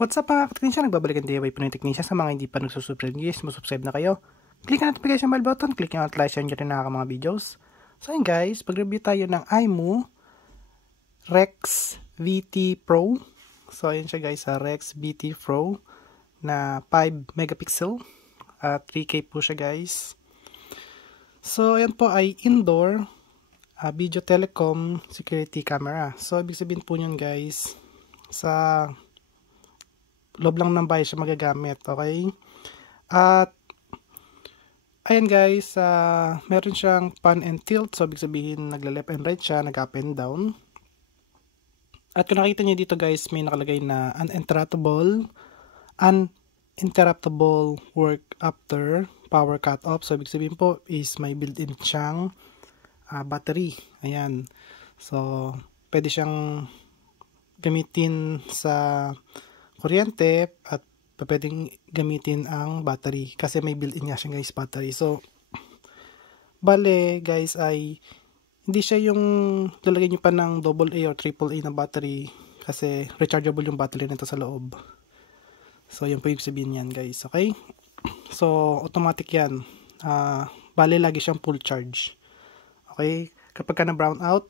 What's up mga kateknisya? Nagbabalikan DIY Pinoy Teknisya. Sa mga hindi pa nagsusubscribe, guys, subscribe na kayo. Click ang notification bell button, click nyo at like, share nyo rin na mga videos. So yun guys, pag-review tayo ng iMu Rex VT Pro. So ayun siya guys, sa Rex VT Pro na 5 megapixel. 3K po siya guys. So ayan po ay indoor video telecom security camera. So ibig sabihin po yun guys, sa loob lang ng bahay siya magagamit, okay? At ayan guys, meron siyang pan and tilt. So ibig sabihin nagla-left and right siya, nag-up and down. At kung nakita niyo dito guys, may nakalagay na uninterruptible work after power cut off. So ibig sabihin po is may built-in siyang battery. Ayan. So pwede siyang gamitin sa kuryente at pwedeng gamitin ang battery kasi may built-in nga siya guys battery. So bale guys ay hindi siya yung lalagay nyo pa ng AA or AAA na battery kasi rechargeable yung battery nito sa loob. So yun po yung sabihin yan guys, okay? So automatic yan, bale lagi siyang full charge, okay? Kapag ka na brown out,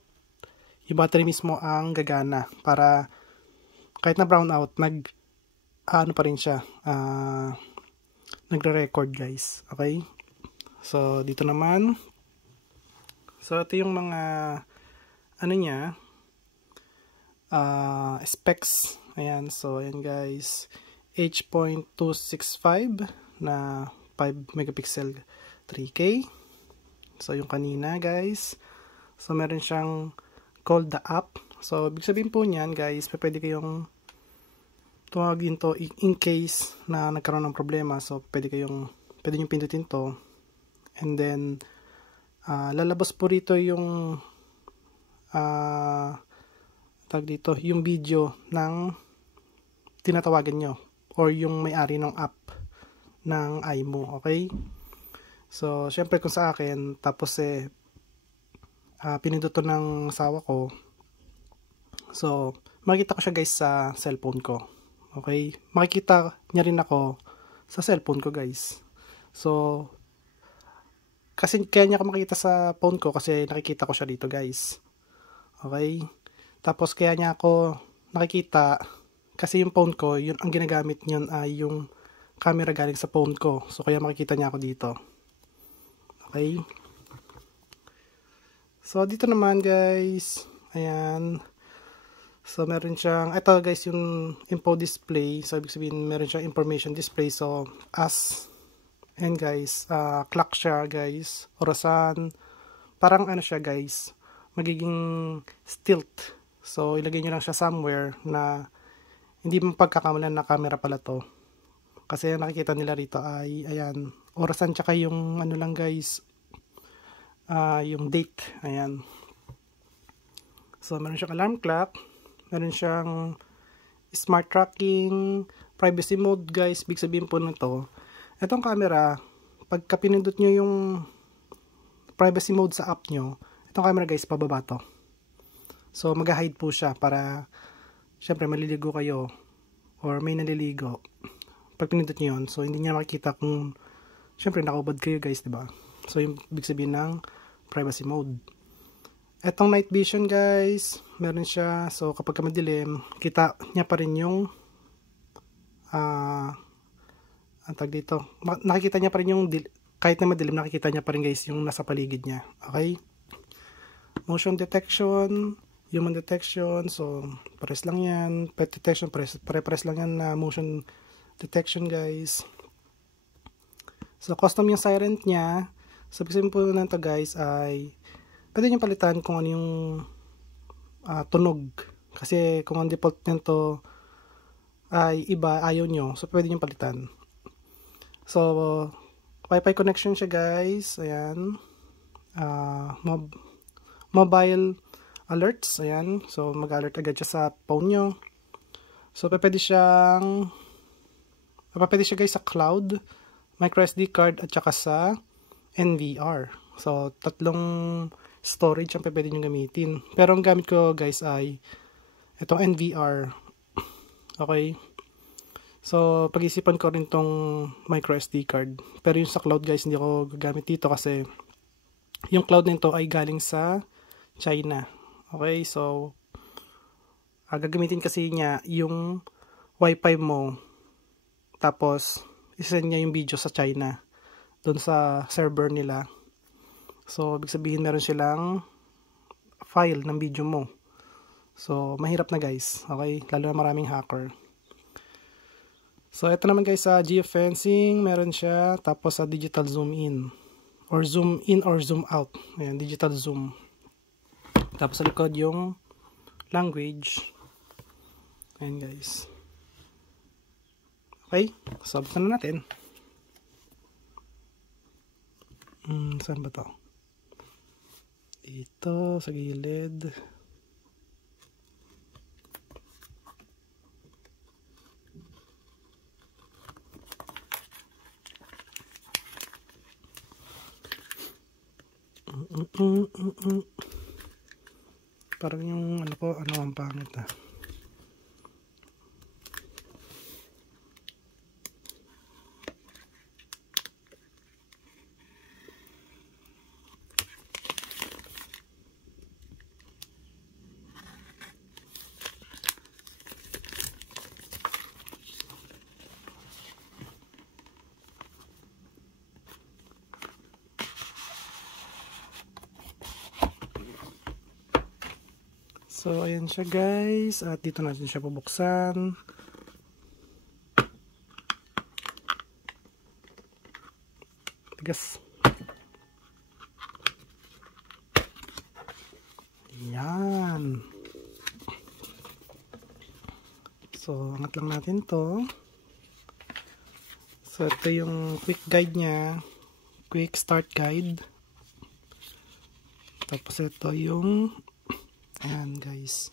yung battery mismo ang gagana para kahit na brown out, ano pa rin siya, nagre-record guys, okay? So dito naman, so ito yung mga ano niya, specs. Ayan, so ayan guys, H.265 na 5 megapixel 3K. So yung kanina guys, so meron siyang call the app. So ibig sabihin po niyan guys, pwede kayong tumawagin to in case na nagkaroon ng problema. So pwede nyo pindutin to, and then lalabas po rito yung tag dito, yung video ng tinatawagan nyo or yung may-ari ng app ng iMu, okay? So syempre kung sa akin, tapos pinindot to ng asawa ko, so makikita ko siya guys sa cellphone ko. Okay, makikita niya rin ako sa cellphone ko guys. So kasi kaya niya ako makita sa phone ko kasi nakikita ko siya dito guys. Okay, tapos kaya niya ako nakikita kasi yung phone ko, yun ang ginagamit niyon ay yung camera galing sa phone ko. So kaya makikita niya ako dito. Okay, so dito naman guys, ayan. So meron siyang, ito guys yung info display. So ibig sabihin meron siyang information display. So and guys, clock siya guys, orasan. Parang ano siya guys, magiging stilt. So ilagay nyo lang siya somewhere na hindi mo pagkakamalan na camera pala to. Kasi nakikita nila rito ay ayan, orasan tsaka yung ano lang guys, yung date. Ayan. So meron siyang alarm clock. Meron siyang smart tracking, privacy mode guys. Big sabihin po nito, itong camera, pagka pinindot nyo yung privacy mode sa app nyo, itong camera guys, pababa to. So mag-hide po siya para syempre maliligo kayo or may naliligo. Pag pinindot nyo yun, so hindi niya makikita kung syempre nakaubad kayo guys, diba? So yung big sabihin ng privacy mode. Etong night vision guys, meron siya. So kapag madilim, kita niya pa rin yung antag dito. Nakikita niya pa rin yung kahit na madilim, nakikita niya pa rin guys yung nasa paligid niya. Okay? Motion detection, human detection. So pares lang yan. Pet detection, pare-pares lang yan na motion detection guys. So custom yung siren niya. So ibig po na ito guys ay pwede nyo palitan kung ano yung tunog. Kasi kung ang default nito ay iba, ayaw nyo. So pwede nyo palitan. So Wi-Fi connection siya guys. Ayan. Mobile alerts. Ayan. So mag-alert agad siya sa phone nyo. So pwede siya guys sa cloud, micro SD card at saka sa NVR. So tatlong storage ang pwede nyo gamitin. Pero ang gamit ko guys ay itong NVR. Okay. So, pag-isipan ko rin tong micro SD card. Pero yung sa cloud guys, hindi ako gagamit dito kasi yung cloud nito ay galing sa China. Okay, so gagamitin kasi niya yung wifi mo. Tapos, isend niya yung video sa China. Doon sa server nila. So, ibig sabihin meron silang file ng video mo. So, mahirap na guys. Okay, lalo na maraming hacker. So, ito naman guys sa geofencing, meron siya. Tapos sa digital zoom in. Or zoom in or zoom out. Ayan, digital zoom. Tapos sa likod yung language. Ayan guys. Okay, so buksan na natin. Saan ba to? Dito, sa gilid. Parang yung ano ko, ano ang pangit ah. So, ayan siya guys. At dito natin siya bubuksan. Tigas. Ayan. So, angat lang natin to. So, ito yung quick guide niya. Quick start guide. Tapos ito yung ayan guys.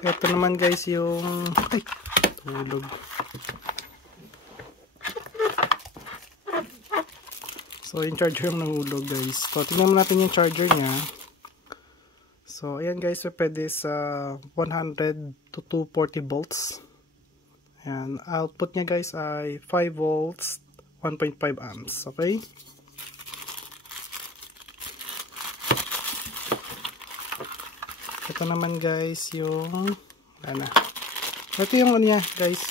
Ito naman guys yung ay, tulog. So yung charger yung nahulog guys. So tingnan natin yung charger niya. So ayan guys, so, pwede sa 100 to 240 volts. Ayan, output niya guys ay 5 volts, 1.5 amps. Okay? Ito naman guys yung ito yung ano niya guys,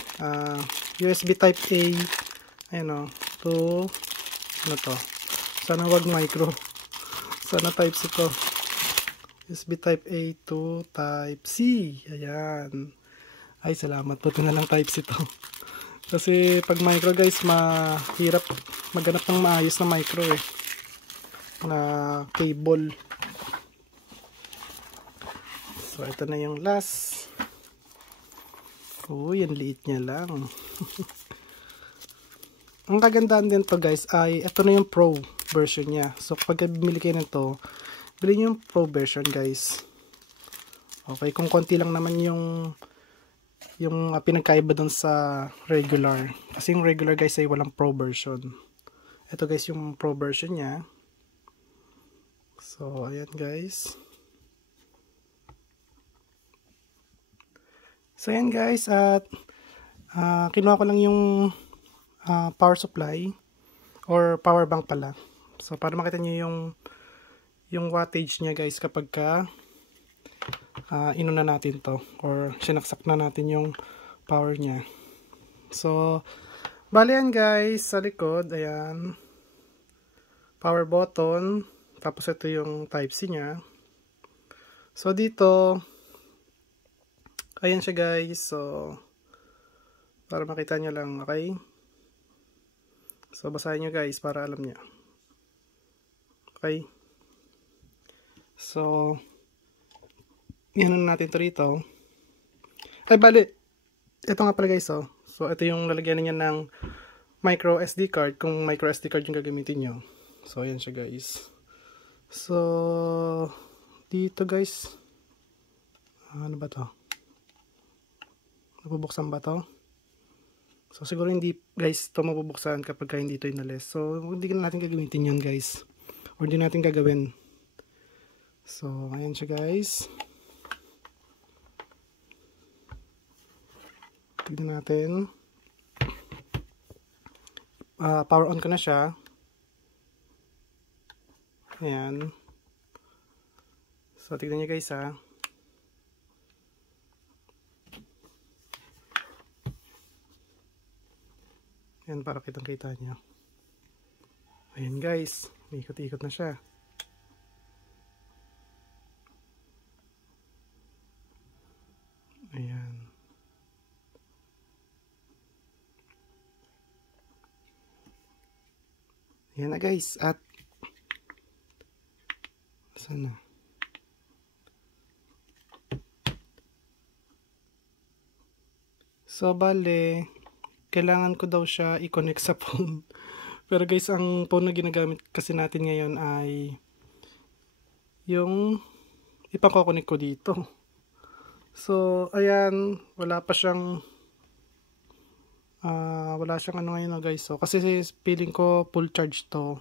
USB type A. Ayan o, to ano to, sana wag micro, sana type C to. USB type A to type C. Ayan. Ay, salamat po. Ito na lang type C to. Kasi pag micro guys, mahirap maghanap ng maayos na micro eh. Na cable. So, ito na yung last. Uy, ang liit niya lang. Ang kagandahan din to guys ay ito na yung Pro version niya. So, pag bumili kayo nito, bilhin yung Pro version guys. Okay, kung konti lang naman yung pinagkaiba dun sa regular. Kasi yung regular guys ay walang Pro version. Ito guys yung Pro version niya. So, ayan guys. So, ayan guys. At kinuha ko lang yung power supply or power bank pala. So, para makita nyo yung wattage niya guys kapag inuna natin to or sinaksak na natin yung power niya. So, bali yan guys, sa likod, ayan, power button, tapos ito yung type C niya. So, dito, ayan siya guys. So, para makita nyo lang, okay? So, basahin nyo guys para alam nyo. Okay? So, yan natin ito rito. Ay, bali. Ito nga pala guys, oh. So, ito yung lalagyan niya ng micro SD card. Kung micro SD card yung gagamitin nyo. So, ayan siya guys. So, dito guys. Ano ba to? Nabubuksan ba to? So, siguro hindi guys ito mabubuksan kapag hindi ito inalis. So, hindi na natin gagamitin yun guys. or di natin gagawin. So, ayan siya guys. Tignan natin. Power on ko na siya. Ayan. So, tignan nyo guys ha. Ayan, para kitang-kita nyo. Ayan guys. May ikot-ikot na siya. Ayan. Ayan na guys. At sana. So bale, kailangan ko daw siya i-connect sa phone. Pero guys, ang phone na ginagamit kasi natin ngayon ay yung ipako-connect ko dito. So, ayan, wala siyang ano ngayon guys. So, kasi feeling ko full charge to.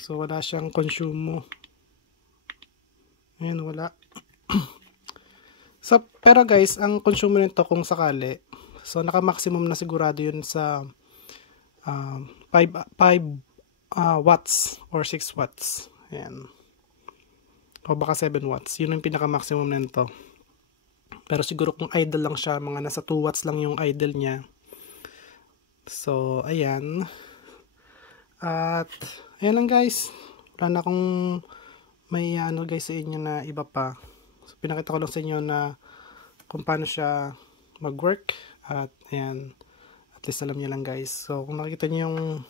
So, wala siyang consume. Ayan, wala. So, pero guys, ang consume nito kung sakali. So, naka-maximum na sigurado yun sa 5 watts or 6 watts. Ayan. O baka 7 watts. Yun yung pinaka-maximum nito. Pero siguro kung idle lang siya, mga nasa 2 watts lang yung idle niya. So, ayan. At, ayan lang guys. Wala na akong may ano guys sa inyo na iba pa. So, pinakita ko lang sa inyo na kung paano siya mag-work. At, ayan. At least alam niyo lang guys. So, kung nakikita niyo yung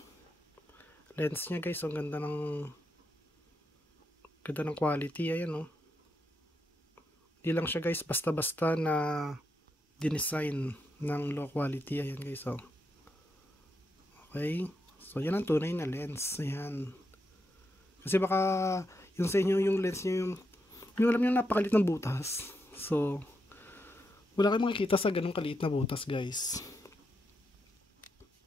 lens niya guys, so, ang ganda ng quality. Ayan o. Di lang siya guys basta-basta na dinesign ng low quality. Ayan guys o. Okay. So, yan ang tunay na lens. Ayan. Kasi baka yung sa inyo yung lens nyo yung alam nyo napakalit ng butas. So, wala kayong makikita sa ganong kaliit na butas guys.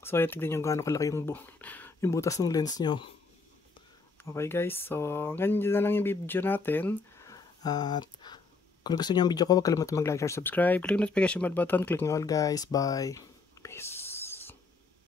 So, ayan, tignan nyo gaano kalaki yung butas ng lens nyo. Okay guys, so ganyan na lang yung video natin. At kung gusto nyo ang video ko, huwag kalimutan mag-like or subscribe. Click notification bell button, click nyo all guys. Bye. Peace.